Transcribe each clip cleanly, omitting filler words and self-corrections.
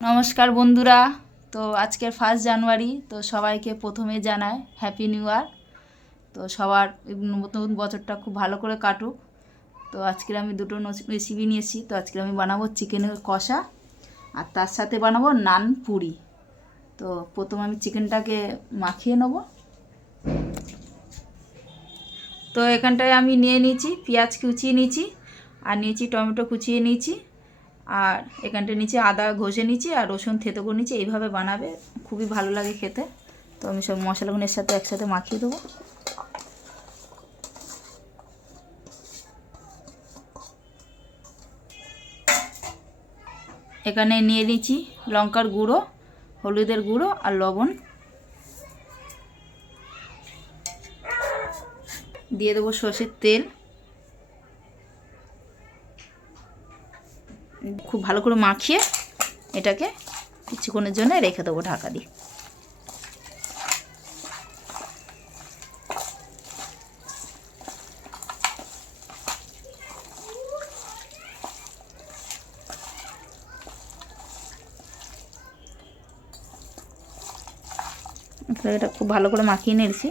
নমস্কার বন্ধুরা। তো আজকের 1 জানুয়ারি, তো সবাইকে প্রথমে জানায় হ্যাপি নিউ ইয়ার। তো সবার নতুন বছরটা খুব ভালো করে কাটুক। তো আজকের আমি দুটো রেসিপি নিয়েছি। তো আজকে আমি বানাবো চিকেনের কষা, আর তার সাথে বানাবো নান পুরি। তো প্রথমে আমি চিকেনটাকে মাখিয়ে নেব। তো এখানটায় আমি নিয়ে নিয়েছি পেঁয়াজ কুচিয়ে নিয়েছি, আর নিয়েছি টমেটো কুচিয়ে নিয়েছি, আর এখানটা নিচে আদা ঘষে নিচ্ছি, আর রসুন থেতো করে নিচ্ছি। এইভাবে বানাবে, খুবই ভালো লাগে খেতে। তো আমি সব মশলাগুলোর সাথে একসাথে মাখিয়ে দেবো। এখানে নিয়ে নিচ্ছি লঙ্কার গুঁড়ো, হলুদের গুঁড়ো আর লবণ। দিয়ে দেবো সর্ষের তেল। খুব ভালো করে মাখিয়ে এটাকে কিছুক্ষণের জন্য রেখে দেবো ঢাকা দিয়ে। তো এটা খুব ভালো করে মাখিয়ে নিয়েছি।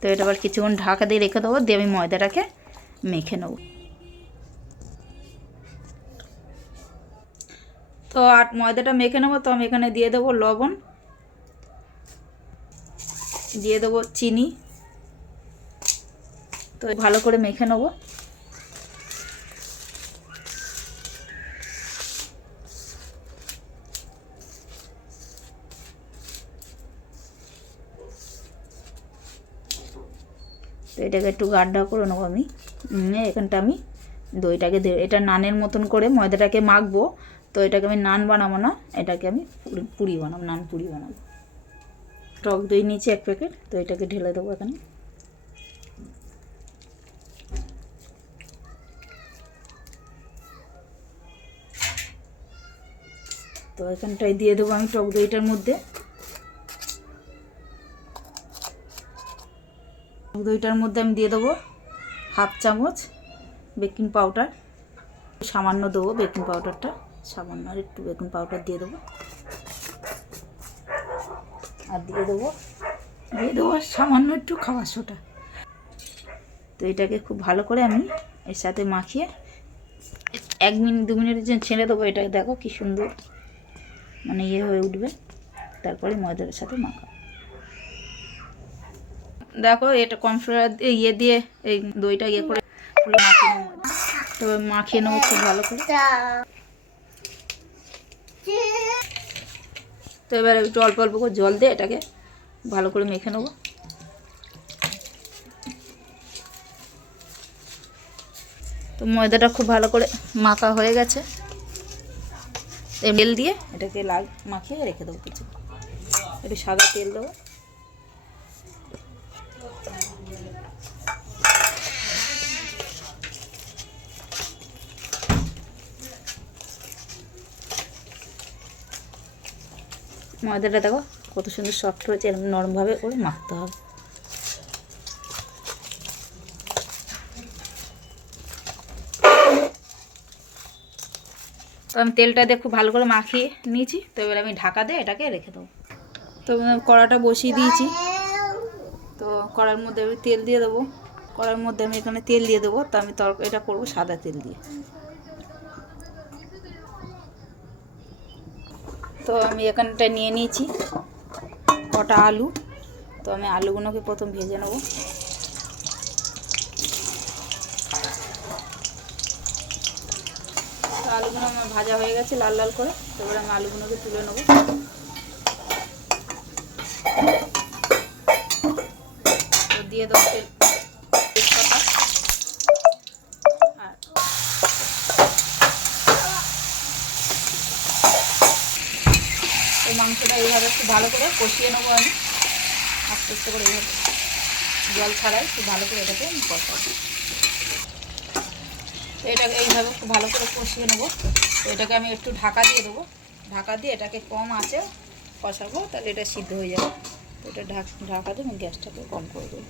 তো এটা আবার কিছুক্ষণ ঢাকা দিয়ে রেখে দেবো, দিয়ে আমি ময়দাটাকে মেখে নেব। তো ময়দাটা মেখে নেবো। তো আমি এখানে দিয়ে দেবো লবণ, দিয়ে দেবো চিনি। তো ভালো করে মেখে নেব। তো এটাকে একটু গাঢ় করে নেবো আমি। এখানটা আমি দইটাকে এটা নানের মতন করে ময়দাটাকে মাখবো। তো এটাকে আমি নান বানাবো না, এটাকে আমি পুরি বানাবো, নান পুরি বানাবো। টক দই নিয়েছি 1 প্যাকেট। তো এটাকে ঢেলে দেবো এখানে। তো এখানটায় দিয়ে দেবো আমি টক দইটার মধ্যে। টক দইটার মধ্যে আমি দিয়ে দেবো 1/2 চামচ বেকিং পাউডার। সামান্য দেবো বেকিং পাউডারটা, সামান্য আর একটু বেকিং পাউডার দিয়ে দেবো। আর দিয়ে দেবো সামান্য একটু খাবার সোডা। তো এটাকে খুব ভালো করে আমি এর সাথে মাখিয়ে 1 মিনিট 2 মিনিটের জন্য ছেড়ে দেবো। এটা দেখো কি সুন্দর মানে হয়ে উঠবে। তারপরে ময়দার সাথে মাখা। দেখো এটা কর্নফ্লাওয়ার দিয়ে এই দইটা করে মাখিয়ে নেবো। তো মাখিয়ে নেবো খুব ভালো করে। তো এবার একটু অল্প অল্প করে জল দিয়ে এটাকে ভালো করে মেখে নেবো। তো ময়দাটা খুব ভালো করে মাখা হয়ে গেছে। তেল দিয়ে এটাকে মাখিয়ে রেখে দেবো কিছু। একটু সাদা তেল দেবো। ময়দাটা দেখো কত সুন্দর সফট হয়েছে, এরকম নরমভাবে করে মাখতে হবে। তো আমি তেলটা দিয়ে খুব ভালো করে মাখিয়ে নিয়েছি। তো এবার আমি ঢাকা দিয়ে এটাকে রেখে দেবো। তো কড়াটা বসিয়ে দিয়েছি। তো কড়ার মধ্যে আমি তেল দিয়ে দেবো। কড়ার মধ্যে আমি এখানে তেল দিয়ে দেবো। তো আমি এটা করবো সাদা তেল দিয়ে। তো আমি এখানটা নিয়ে নিয়েছি কটা আলু। তো আমি আলুগুলোকে প্রথম ভেজে নেব। তো আলুগুলো আমার ভাজা হয়ে গেছে লাল লাল করে। তো এবার আমি আলুগুলোকে তুলে নেব। তো দিয়ে দেবো তেজপাতা। আর এই মাংসটা এইভাবে একটু ভালো করে কষিয়ে নেবো আমি আস্তে আস্তে করে। এইভাবে জল ছাড়াই খুব ভালো করে এটাকে কষাবো। তো এটাকে এইভাবে খুব ভালো করে কষিয়ে নেবো। তো এটাকে আমি একটু ঢাকা দিয়ে দেবো। ঢাকা দিয়ে এটাকে কম আঁচে কষাবো, তাহলে এটা সিদ্ধ হয়ে যাবে। তো এটা ঢাকা দিয়ে আমি গ্যাসটাকে কম করে দেবো।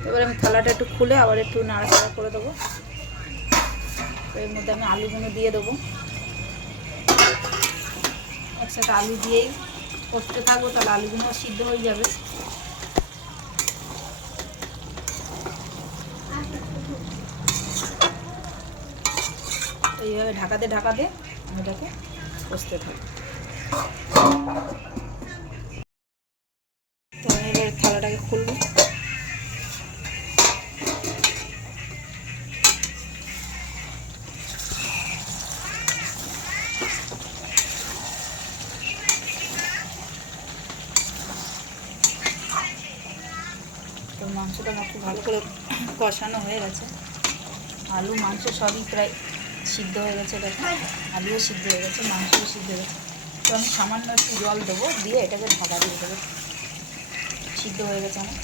তো এবার আমি থালাটা একটু খুলে আবার একটু নাড়াচাড়া করে দেবো। তো এর মধ্যে আমি আলুগুলো দিয়ে দেবো। একসাথে আলু দিয়েই করতে থাকবো, তাহলে আলুগুলো সিদ্ধ হয়ে যাবে। এইভাবে ঢাকাতে ঢাকাতে আমি এটাকে কষতে থাকবো। তো আমি এবার থালাটাকে খুলবো। তো মাংসটা আমার খুব ভালো করে কষানো হয়ে গেছে, আলু মাংস সবই প্রায় সিদ্ধ হয়ে গেছে। দেখো আলুও সিদ্ধ হয়ে গেছে, মাংসও সিদ্ধ হয়ে গেছে। তো আমি সামান্য একটু জল দেবো, দিয়ে এটাকে ঢাকা দিয়ে দেবো। সিদ্ধ হয়ে গেছে আমার।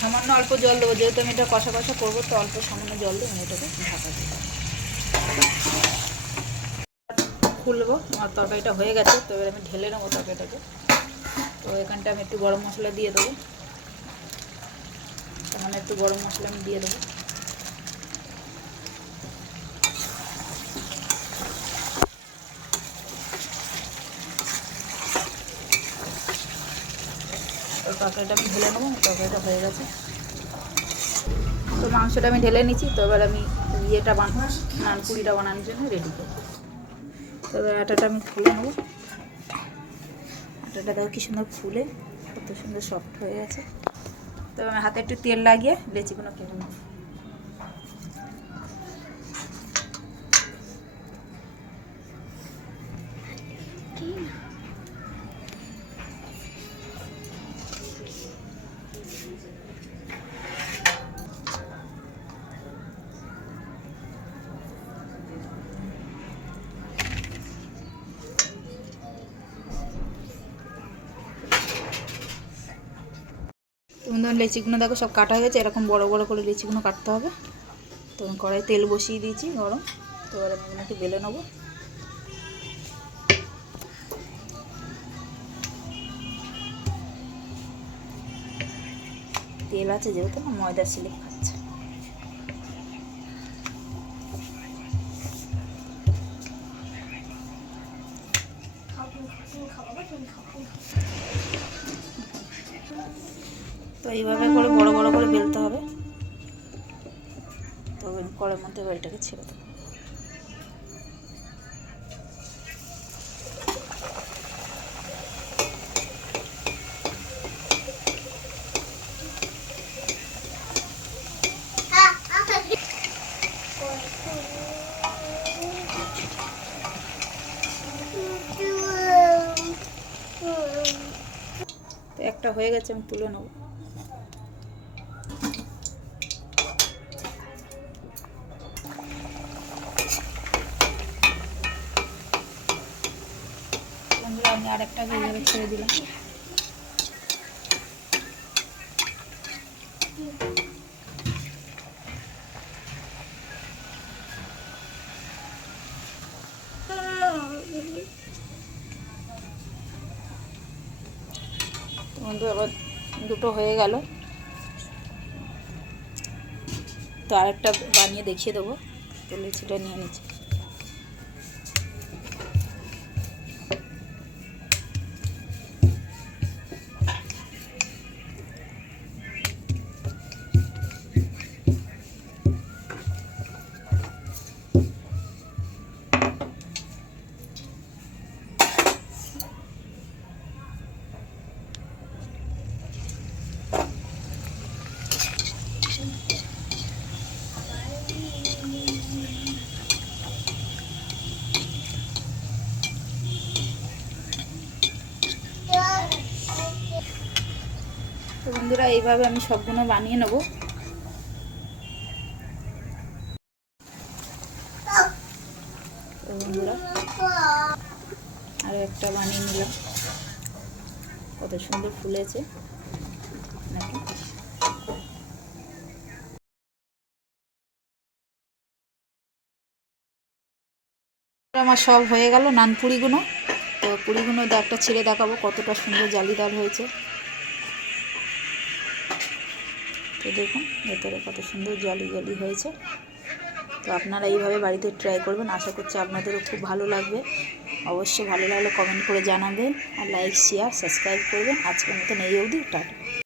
সামান্য অল্প জল দেবো, যেহেতু আমি এটা কষা কষা করবো, তো অল্প সামান্য জল দিয়ে আমি এটাকে ঢাকা দেবো। খুলবো, আমার তরকারিটা হয়ে গেছে। তো এবার আমি ঢেলে নেবো তরকারিটাকে। তো এখানটা আমি একটু গরম মশলা দিয়ে দেবো, সামান্য একটু গরম মশলা আমি দিয়ে দেবো। তো তরকারিটা আমি ঢেলে নেবো, তরকারিটা হয়ে গেছে। তো মাংসটা আমি ঢেলে নিচ্ছি। তো এবার আমি ইয়েটা বানাবো, নানপুরিটা বানানোর জন্য রেডি করবো। তো এবার আটাটা আমি খুলে নেবো। আটাটা দেখো কি সুন্দর ফুলে, কত সুন্দর সফট হয়ে গেছে। তো আমি হাতে একটু তেল লাগিয়ে লেচিগুলো কেটে নেবো। ধরুন লেচিগুলো দেখো সব কাটা হয়ে গেছে, এরকম বড় বড় করে লেচিগুলো কাটতে হবে। তো আমি কড়াই তেল বসিয়ে দিয়েছি গরম। তো এবার আমি এগুলোকে বেলে নেবো। তেল আছে যেহেতু, না ময়দা স্লিপ খাচ্ছে। তো এইভাবে করে বড় বড় করে বেলতে হবে। তো কড়াইয়ের মধ্যে এটাকে ছেড়ে দেবো। তো একটা হয়ে গেছে, আমি তুলে নেবো। আমি আরেকটাকে এইভাবে ছেড়ে দিলাম। বন্ধু আবার দুটো হয়ে গেল। তো আরেকটা বানিয়ে দেখিয়ে দেবো। তো লিচিটা নিয়ে নিচ্ছি। তো বন্ধুরা এইভাবে আমি সবগুলো বানিয়ে নেব। তো বন্ধুরা আরও একটা বানিয়ে নিলাম, কত সুন্দর ফুলেছে নাকি। আমার সব হয়ে গেল নানপুরিগুলো। তো পুরিগুলো একটা ছেড়ে দেখাবো কতটা সুন্দর জালিদার হয়েছে। তো দেখুন ভেতরে কত সুন্দর জলি জলি হয়েছে। তো আপনারা এইভাবে বাড়িতে ট্রাই করবেন, আশা করছি আপনাদেরও খুব ভালো লাগবে। অবশ্যই ভালো লাগলে কমেন্ট করে জানাবেন, আর লাইক শেয়ার সাবস্ক্রাইব করবেন। আজকের মতন এই অবধি, টাটা।